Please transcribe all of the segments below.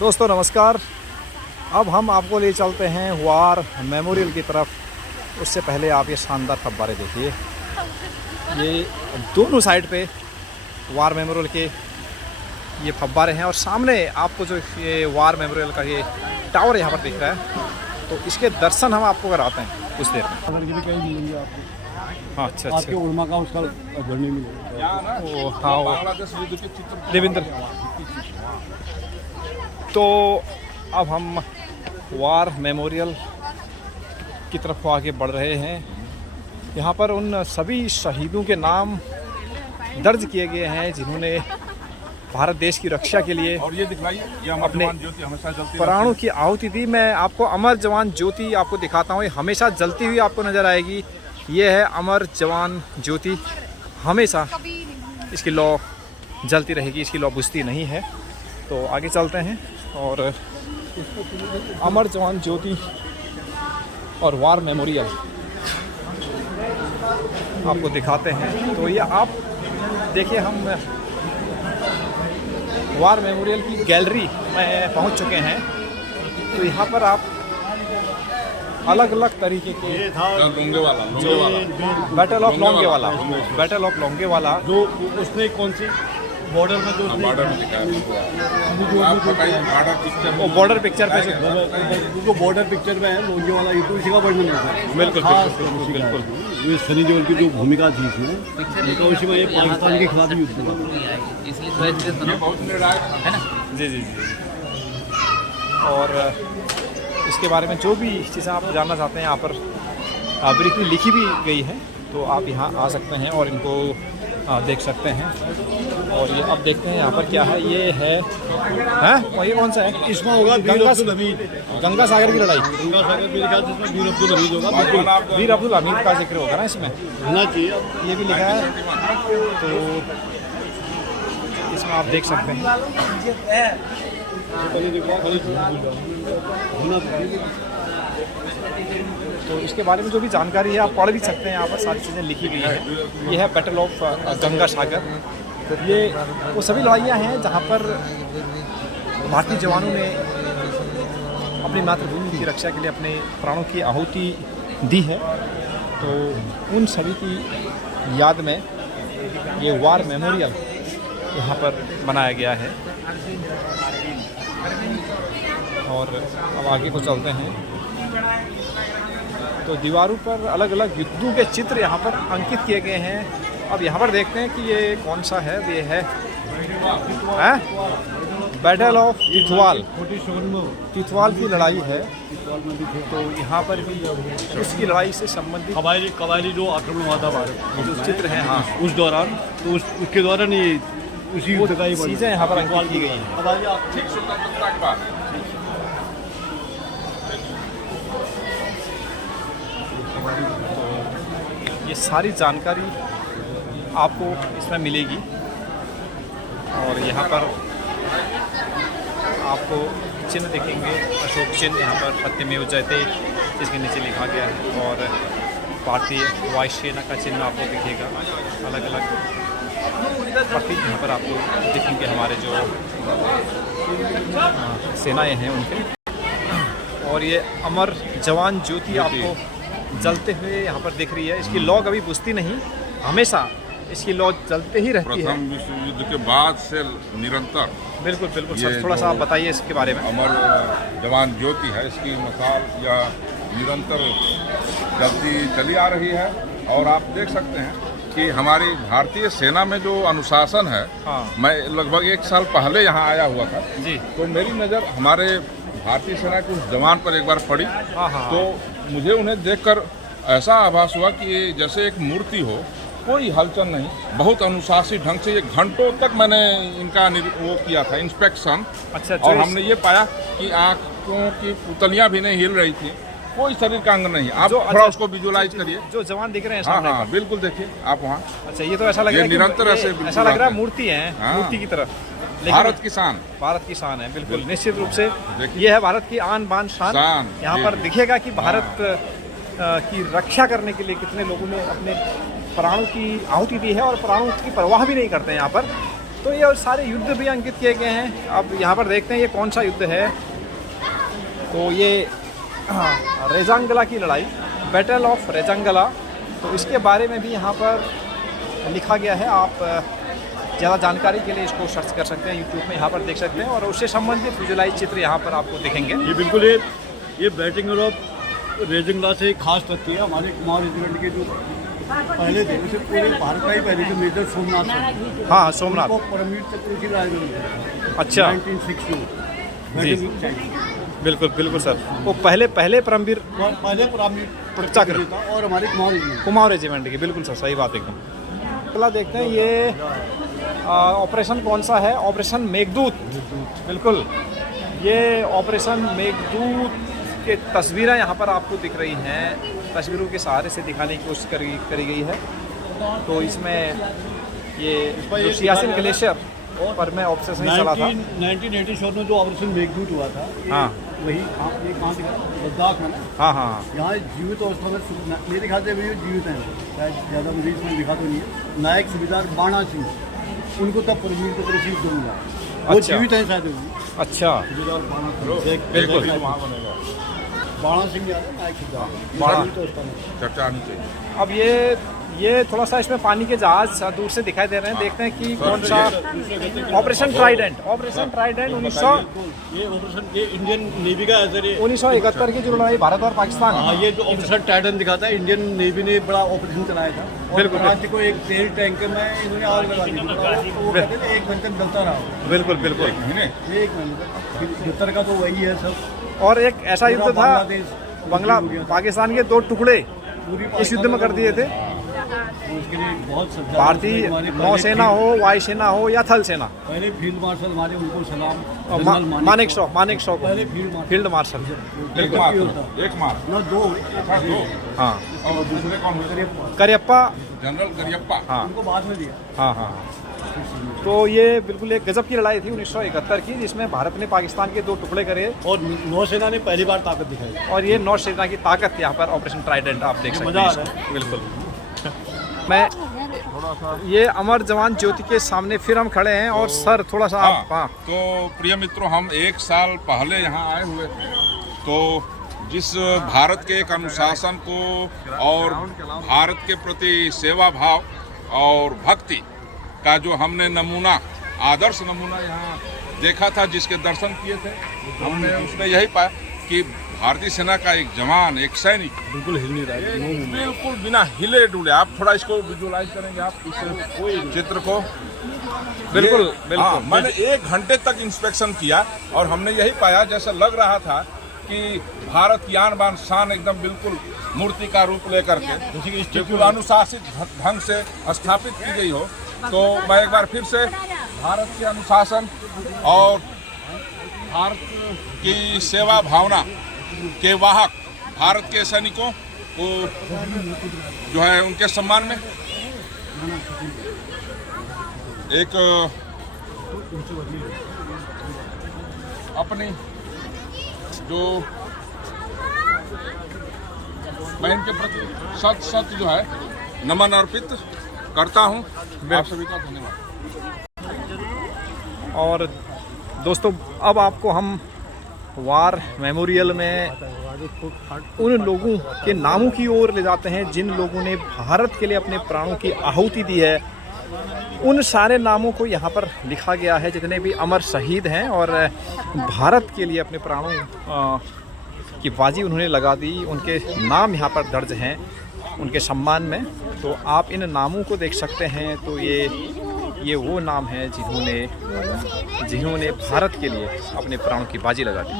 दोस्तों नमस्कार। अब हम आपको ले चलते हैं वार मेमोरियल की तरफ। उससे पहले आप ये शानदार फव्वारे देखिए। ये दोनों साइड पे वार मेमोरियल के ये फव्वारे हैं और सामने आपको जो ये वार मेमोरियल का ये टावर यहाँ पर दिख रहा है, तो इसके दर्शन हम आपको कराते हैं कुछ देर में। अगर भी कहीं मिलेंगे आपको। हाँ अच्छा आपके उर्मा का उसका घर नहीं मिलेगा। वो हाँ वो देवेंद्र। तो अब हम वार मेमोरियल की तरफ आगे बढ़ रहे हैं। यहाँ पर उन सभी शहीदों के नाम दर्ज किए गए हैं जिन्होंने भारत देश की रक्षा के लिए और ये दिखलाइए, ये अमर अपने जवान ज्योति हमेशा जलती प्राणों की आहुति दी। मैं आपको अमर जवान ज्योति आपको दिखाता हूँ। ये हमेशा जलती हुई आपको नज़र आएगी। ये है अमर जवान ज्योति, हमेशा इसकी लौ जलती रहेगी, इसकी लौ बुझती नहीं है। तो आगे चलते हैं और अमर जवान ज्योति और वार मेमोरियल आपको दिखाते हैं। तो ये आप देखिए, हम वार मेमोरियल की गैलरी में पहुंच चुके हैं। तो यहाँ पर आप अलग अलग तरीके के बैटल ऑफ लोंगेवाला जो उसने कौन सी बॉर्डर में जो बॉर्डर पिक्चर पे जो बॉर्डर पिक्चर में है लोंगेवाला, ये तो इसी का वर्णन है। बिल्कुल। ये सनी देओल की जो भूमिका थी इसमें, उनका उसी में ये पाकिस्तान के खिलाफ युद्ध हुआ। जी। और इसके बारे में जो भी चीज़ें आप जानना चाहते हैं यहाँ पर ब्रीफली लिखी भी गई है। तो आप यहाँ आ सकते हैं और इनको देख सकते हैं। और ये अब देखते हैं यहाँ पर क्या है। ये है और ये कौन सा है? इसमें होगा गंगा सागर की लड़ाई। गंगा सागर मेरे ख्याल से इसमें वीर अब्दुल हमीद होगा। वीर अब्दुल हमीद का जिक्र होगा ना इसमें, होना चाहिए। ये भी लिखा है। तो इसमें आप देख सकते हैं। तो इसके बारे में जो भी जानकारी है आप पढ़ भी सकते हैं। यहाँ पर सारी चीज़ें लिखी गई है। ये है बैटल ऑफ गंगा सागर। ये वो सभी लड़ाइयाँ हैं जहाँ पर भारतीय जवानों ने अपनी मातृभूमि की रक्षा के लिए अपने प्राणों की आहुति दी है। तो उन सभी की याद में ये वार मेमोरियल यहाँ पर बनाया गया है। और अब आगे को चलते हैं। तो दीवारों पर अलग अलग युद्धों के चित्र यहाँ पर अंकित किए गए हैं। अब यहाँ पर देखते हैं कि ये कौन सा है। ये है बैटल ऑफ तिथवाल की लड़ाई है। तो यहाँ पर भी उसकी लड़ाई से संबंधित कबायली जो आक्रमण हुआ था भारत, जो चित्र हैं हाँ उस दौरान, तो उसके दौरान ये उसी युद्ध का ही चीज़ें यहाँ पर अंकित की गई हैं। ये सारी जानकारी आपको इसमें मिलेगी। और यहाँ पर आपको चिन्ह दिखेंगे, अशोक चिन्ह यहाँ पर सत्यमेव जयते इसके नीचे लिखा गया है। और भारतीय वायुसेना का चिन्ह आपको दिखेगा। अलग अलग प्रतीक यहाँ पर आपको दिखेंगे, हमारे जो सेनाएं हैं उनके। और ये अमर जवान ज्योति आपको जलते हुए यहाँ पर दिख रही है। इसकी लौ कभी बुझती नहीं, हमेशा इसकी लौ जलते ही रहती है। प्रथम विश्व युद्ध के बाद से निरंतर। बिल्कुल सर, थोड़ा सा आप बताइए इसके बारे में। अमर जवान ज्योति है, इसकी मिसाल या निरंतर जलती चली आ रही है। और आप देख सकते हैं कि हमारी भारतीय सेना में जो अनुशासन है, मैं लगभग 1 साल पहले यहाँ आया हुआ था जी। तो मेरी नज़र हमारे भारतीय सेना के उस जवान पर एक बार पड़ी। तो मुझे उन्हें देखकर ऐसा आभास हुआ कि जैसे एक मूर्ति हो, कोई हलचल नहीं, बहुत अनुशासित ढंग से। ये घंटों तक मैंने इनका वो किया था इंस्पेक्शन। अच्छा। और हमने ये पाया कि आँखों की पुतलियाँ भी नहीं हिल रही थी, कोई शरीर का अंग नहीं। आप थोड़ा उसको विजुअलाइज करिए। जो जवान दिख रहे हैं हाँ सामने हाँ बिल्कुल, देखिए आप वहाँ। अच्छा, ये तो ऐसा लग रहा है निरंतर ऐसा लग रहा है मूर्ति है, मूर्ति की तरह। भारत की शान, भारत की शान है। बिल्कुल निश्चित रूप से ये है भारत की आन बान शान। यहाँ पर दिखेगा कि भारत की रक्षा करने के लिए कितने लोगों ने अपने प्राणों की आहुति दी है और प्राणों की परवाह भी नहीं करते हैं यहाँ पर। तो ये सारे युद्ध भी अंकित किए गए हैं। अब यहाँ पर देखते हैं ये कौन सा युद्ध है। तो ये रेजांगला की लड़ाई, बैटल ऑफ रेजांगला, तो इसके बारे में भी यहाँ पर लिखा गया है। आप ज़्यादा जानकारी के लिए इसको सर्च कर सकते हैं यूट्यूब में, यहाँ पर देख सकते हैं और उससे संबंधित विजुअलाइज चित्र यहाँ पर आपको दिखेंगे। ये बिल्कुल ये बैटिंग ऑफ रेजिंगला से खास तथ्य है। हमारे कुमार रेजिमेंट के जो पहले थे उसे पूरे भारत का ही पहले जो मेजर सोमनाथ थे, हाँ सोमनाथ, वो परमवीर चक्र राय, अच्छा 1962 बिल्कुल बिल्कुल सर, वो पहले परमवीर चक्र और हमारे कुमार रेजिमेंट की, बिल्कुल सर सही बात एकदम। अगला देखते हैं ये ऑपरेशन कौन सा है, ऑपरेशन मेघदूत। बिल्कुल, ये ऑपरेशन मेघदूत के तस्वीरें यहाँ पर आपको दिख रही हैं, तस्वीरों के सहारे से दिखाने की कोशिश करी गई है। तो इसमें ये सियाचिन ग्लेशियर पर मैं ऑपरेशन चला था 1987 में जो ऑपरेशन मेघदूत हुआ था। हाँ वही ये कहाँ दिखा, लद्दाख में ना। हाँ हाँ यहाँ जीवित अवस्था में मेरे ख्याल से भी जीवित हैं, शायद ज़्यादा मुझे इसमें दिखा तो नहीं है। नायक सूबेदार बाणा सिंह, उनको तब परमवीर को रिसीव करूँगा, वो जीवित हैं शायद। अच्छा बिल्कुल, बाणा सिंह याद है, नायक सूबेदार बाणा। चर्चा आनी चाहिए। अब ये थोड़ा सा इसमें पानी के जहाज दूर से दिखाई दे रहे हैं, देखते हैं कि कौन सा operation Trident. Operation Trident 1900 Indian navy का 1971 की जो लड़ाई भारत और पाकिस्तान। हाँ, ये जो ऑपरेशन ट्राइडेंट दिखाता है, इंडियन नेवी ने बड़ा ऑपरेशन चलाया था। बिल्कुल, राज्य को एक तेल टैंकर में इन्होंने आग लगा दी, तो वो कहते थे 1 घंटे में जलता रहा। बिल्कुल बिल्कुल, 1 महीने उत्तर का तो वही है सब। और एक ऐसा युद्ध था, बांग्ला पाकिस्तान के 2 टुकड़े इस युद्ध में कर दिए थे। उसके लिए बहुत भारतीय नौसेना हो, वायुसेना हो या थल सेना। पहले फील्ड मार्शल हमारे, उनको सलाम। मानेक शॉ पहले फील्ड मार्शल। एक मार्च ना 2 हाँ, और दूसरे कौन हुए? करियप्पा, जनरल करियप्पा। हाँ उनको बाद में दिया। हाँ हाँ। तो ये बिल्कुल एक गजब की लड़ाई थी 1971 की, जिसमें भारत ने पाकिस्तान के 2 टुकड़े करे और नौसेना ने पहली बार ताकत दिखाई। और ये नौसेना की ताकत यहाँ पर ऑपरेशन ट्राइडेंट आप देख सकते हैं इसको। बिल्कुल, मैं ये अमर जवान ज्योति के सामने फिर हम खड़े हैं और सर थोड़ा सा आप। हाँ, तो प्रिय मित्रों, हम 1 साल पहले यहाँ आए हुए थे, तो जिस भारत के एक अनुशासन को और भारत के प्रति सेवा भाव और भक्ति का जो हमने नमूना, आदर्श नमूना यहाँ देखा था, जिसके दर्शन किए थे, हमने उसमें यही पाया कि भारतीय सेना का एक जवान, एक सैनिक बिल्कुल हिल नहीं रहा है, बिल्कुल बिना हिले डुले। आप थोड़ा इसको विजुअलाइज करेंगे आप इस चित्र को। बिल्कुल बिल्कुल। हाँ, मैंने 1 घंटे तक इंस्पेक्शन किया और हमने यही पाया, जैसा लग रहा था कि भारत की आन बान शान एकदम बिल्कुल मूर्ति का रूप लेकर के बिल्कुल अनुशासित ढंग से स्थापित की गई हो। तो मैं एक बार फिर से भारत के अनुशासन और भारत की सेवा भावना के वाहक भारत के सैनिकों को जो है उनके सम्मान में एक अपनी जो बहन के प्रति सत जो है नमन अर्पित करता हूँ। आप सभी का धन्यवाद। और दोस्तों, अब आपको हम वार मेमोरियल में उन लोगों के नामों की ओर ले जाते हैं जिन लोगों ने भारत के लिए अपने प्राणों की आहुति दी है। उन सारे नामों को यहाँ पर लिखा गया है, जितने भी अमर शहीद हैं और भारत के लिए अपने प्राणों की बाजी उन्होंने लगा दी, उनके नाम यहाँ पर दर्ज हैं उनके सम्मान में। तो आप इन नामों को देख सकते हैं। तो ये वो नाम हैं जिन्होंने भारत के लिए अपने प्राणों की बाजी लगा दी।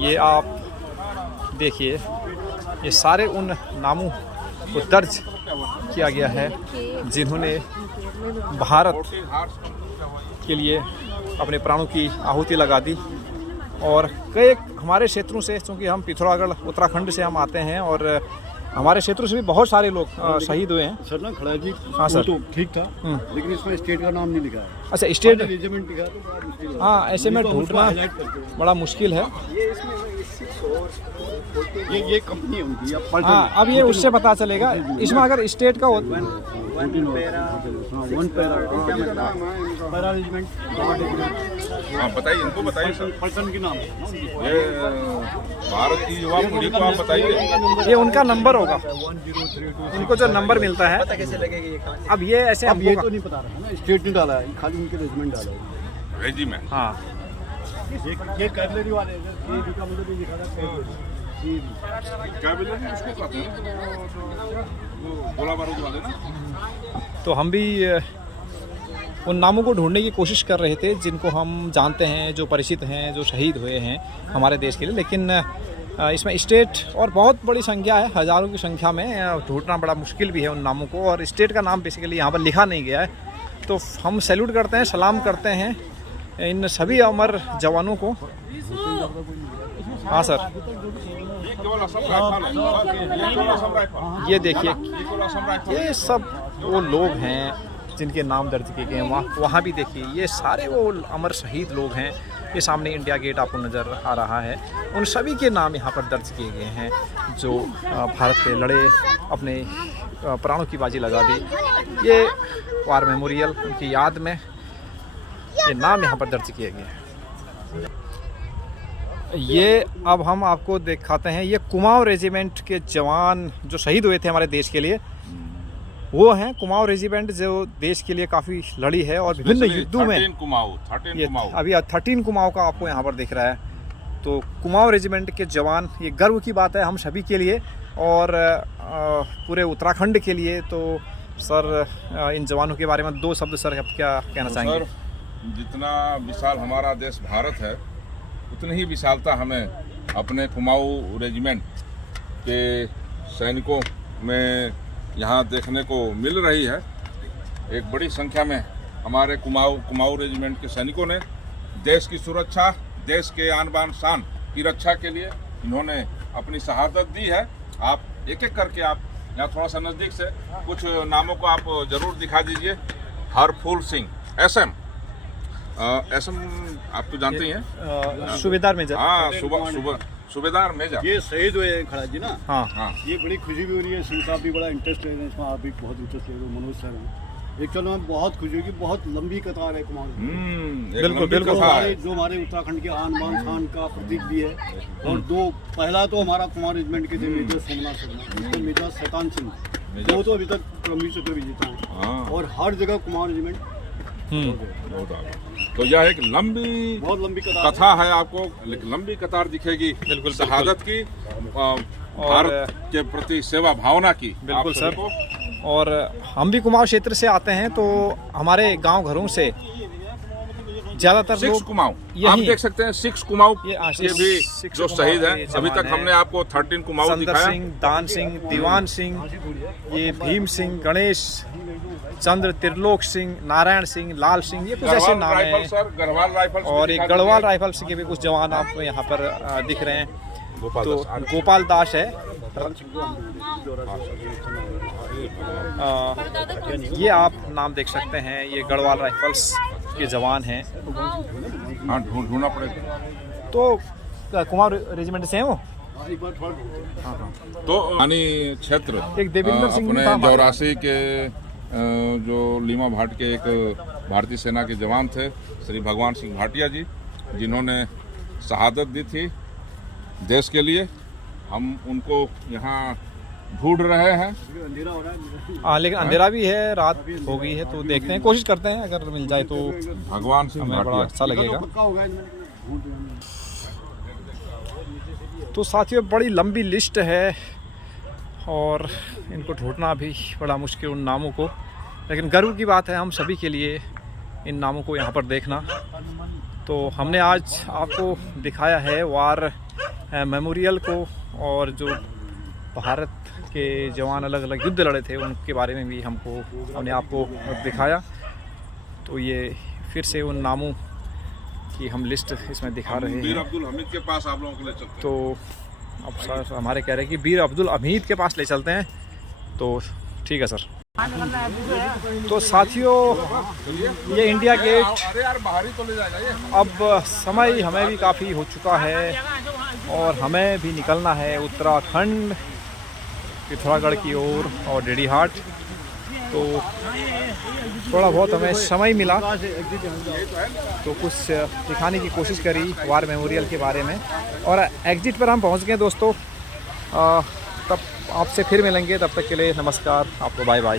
ये आप देखिए, ये सारे उन नामों को दर्ज किया गया है जिन्होंने भारत के लिए अपने प्राणों की आहुति लगा दी। और कई हमारे क्षेत्रों से, क्योंकि हम पिथौरागढ़ उत्तराखंड से हम आते हैं और हमारे क्षेत्र से भी बहुत सारे लोग शहीद हुए हैं। सर ना खड़ा जी, हाँ सर। वो तो ठीक था, लेकिन इसमें स्टेट का नाम नहीं लिखा है। अच्छा स्टेट, रेजिमेंट लिखा है तो बड़ा मुश्किल है। हाँ ऐसे में ढूंढना बड़ा मुश्किल है। ये कंपनी है उनकी, आप पलटन। हाँ अब ये उससे पता चलेगा, इसमें अगर स्टेट का होता पैरा रेजिमेंट। हाँ बताइए, इनको बताइए सर। पलटन की नाम है। ये भारत की युवा पीढ़ी को आप बताइए। ये उनका नंबर होगा, उनको जो नंबर मिलता है। अब ये ऐसे अब ये हमको तो नहीं पता रहा ना, स्टेट नहीं डाला है, खाली उनके रेजिमेंट डाला है। रेजिमेंट। हाँ ये कैवलरी वाले हैं, ये भी का मुझे भी लिखा था कैवलरी उसको कहते हैं, वो गोला बारूद वाले ना। तो हम भी उन नामों को ढूंढने की कोशिश कर रहे थे जिनको हम जानते हैं, जो परिचित हैं, जो शहीद हुए हैं हमारे देश के लिए। लेकिन इसमें स्टेट और बहुत बड़ी संख्या है, हज़ारों की संख्या में, ढूंढना बड़ा मुश्किल भी है उन नामों को। और स्टेट का नाम बेसिकली यहाँ पर लिखा नहीं गया है। तो हम सैल्यूट करते हैं, सलाम करते हैं इन सभी अमर जवानों को। हाँ सर, ये देखिए, ये सब वो लोग हैं जिनके नाम दर्ज किए गए हैं। वहाँ भी देखिए, ये सारे वो अमर शहीद लोग हैं। ये सामने इंडिया गेट आपको नज़र आ रहा है, उन सभी के नाम यहाँ पर दर्ज किए गए हैं जो भारत पे लड़े, अपने प्राणों की बाजी लगा दी। ये वार मेमोरियल, उनकी याद में ये नाम यहाँ पर दर्ज किए गए हैं। ये अब हम आपको दिखाते हैं, ये कुमाऊं रेजिमेंट के जवान जो शहीद हुए थे हमारे देश के लिए, वो हैं। कुमाऊं रेजिमेंट जो देश के लिए काफ़ी लड़ी है और विभिन्न युद्धों में। 13 कुमाऊं। अभी 13 कुमाऊं का आपको यहाँ पर दिख रहा है। तो कुमाऊं रेजिमेंट के जवान, ये गर्व की बात है हम सभी के लिए और पूरे उत्तराखंड के लिए। तो सर इन जवानों के बारे में 2 शब्द सर आप क्या कहना चाहेंगे? सर, जितना विशाल हमारा देश भारत है, उतनी ही विशालता हमें अपने कुमाऊं रेजिमेंट के सैनिकों में यहाँ देखने को मिल रही है। एक बड़ी संख्या में हमारे कुमाऊं रेजिमेंट के सैनिकों ने देश की सुरक्षा, देश के आन बान शान की रक्षा के लिए इन्होंने अपनी शहादत दी है। आप एक एक करके, आप यहाँ थोड़ा सा नज़दीक से कुछ नामों को आप जरूर दिखा दीजिए। हरफूल सिंह एसएम आप तो जानते ही हैं, सूबेदार मेजर। हाँ, सूबेदार मेजर। ये शहीद हुए हैं खड़ा जी ना। हाँ हाँ, ये बड़ी खुशी भी हो रही है। सिंह साहब भी बड़ा इंटरेस्ट ले रहे हैं इसमें, आप भी बहुत इंटरेस्ट ले रहे हो, मनोज सर हैं। एक चलो में बहुत खुशी होगी, बहुत लंबी कतार है कुमाऊं। बिल्कुल बिल्कुल। जो हमारे उत्तराखंड के आन बान शान का प्रतीक भी है। और 2 पहला तो हमारा कुमाऊं रेजिमेंट के थे मेजर सोमनाथ शर्मा, मेजर शैतान सिंह, वो तो अभी तक क्रमवीर चक्र विजेता हैं। और हर जगह कुमाऊं रेजिमेंट। तो यह एक लंबी बहुत लंबी कथा है, आपको लंबी कतार दिखेगी। बिल्कुल, शहादत की, भारत के प्रति सेवा भावना की। बिल्कुल सर। और हम भी कुमाऊं क्षेत्र से आते हैं, तो हमारे गांव घरों से ज़्यादातर लोग कुमाऊं आप देख सकते हैं। 6 कुमाऊं ये भी जो शहीद हैं। अभी तक हमने आपको 13 कुमाऊं दिखाया। सिंह, दान सिंह, दीवान सिंह, ये भीम सिंह, गणेश चंद्र, त्रिलोक सिंह, नारायण सिंह, लाल सिंह, ये कुछ ऐसे नाम हैं। गढ़वाल राइफल और एक गढ़वाल राइफल्स के भी कुछ जवान आप यहाँ पर दिख रहे हैं। तो गोपाल दास है, ये आप नाम देख सकते हैं, ये गढ़वाल राइफल्स के जवान हैं। हाँ, ढूंढना पड़ेगा। तो कुमाऊं रेजिमेंट से हैं वो। तो यानी क्षेत्र एक देवेंद्र सिंह अपने जौरासी के जो लीमा भाट के एक भारतीय सेना के जवान थे, श्री भगवान सिंह भाटिया जी, जिन्होंने शहादत दी थी देश के लिए। हम उनको यहाँ ढूंढ रहे हैं। हाँ, लेकिन अंधेरा भी है, रात हो गई है, तो देखते हैं, कोशिश करते हैं, अगर मिल जाए तो भगवान सिंह हमें बड़ा अच्छा लगेगा। तो साथियों, बड़ी लंबी लिस्ट है और इनको ढूंढना भी बड़ा मुश्किल उन नामों को। लेकिन गर्व की बात है हम सभी के लिए इन नामों को यहाँ पर देखना। तो हमने आज आपको दिखाया है वार मेमोरियल को, और जो भारत के जवान अलग अलग युद्ध लड़े थे उनके बारे में भी हमने आपको दिखाया। तो ये फिर से उन नामों की हम लिस्ट इसमें दिखा रहे हैं। मीर अब्दुल हमीद के पास आप लोगों के लिए चलते हैं। तो अब सर हमारे कह रहे हैं कि बीर अब्दुल हमीद के पास ले चलते हैं, तो ठीक है सर। तो साथियों ये इंडिया गेट, अरे यार बाहर ही तो ले जाएगा ये। अब समय हमें भी काफ़ी हो चुका है और हमें भी निकलना है उत्तराखंड पिथौरागढ़ की ओर और डेडीहाट। तो थोड़ा बहुत हमें समय मिला तो कुछ दिखाने की कोशिश करी वार मेमोरियल के बारे में, और एग्जिट पर हम पहुंच गए दोस्तों। तब आपसे फिर मिलेंगे, तब तक के लिए नमस्कार, आपको बाय बाय।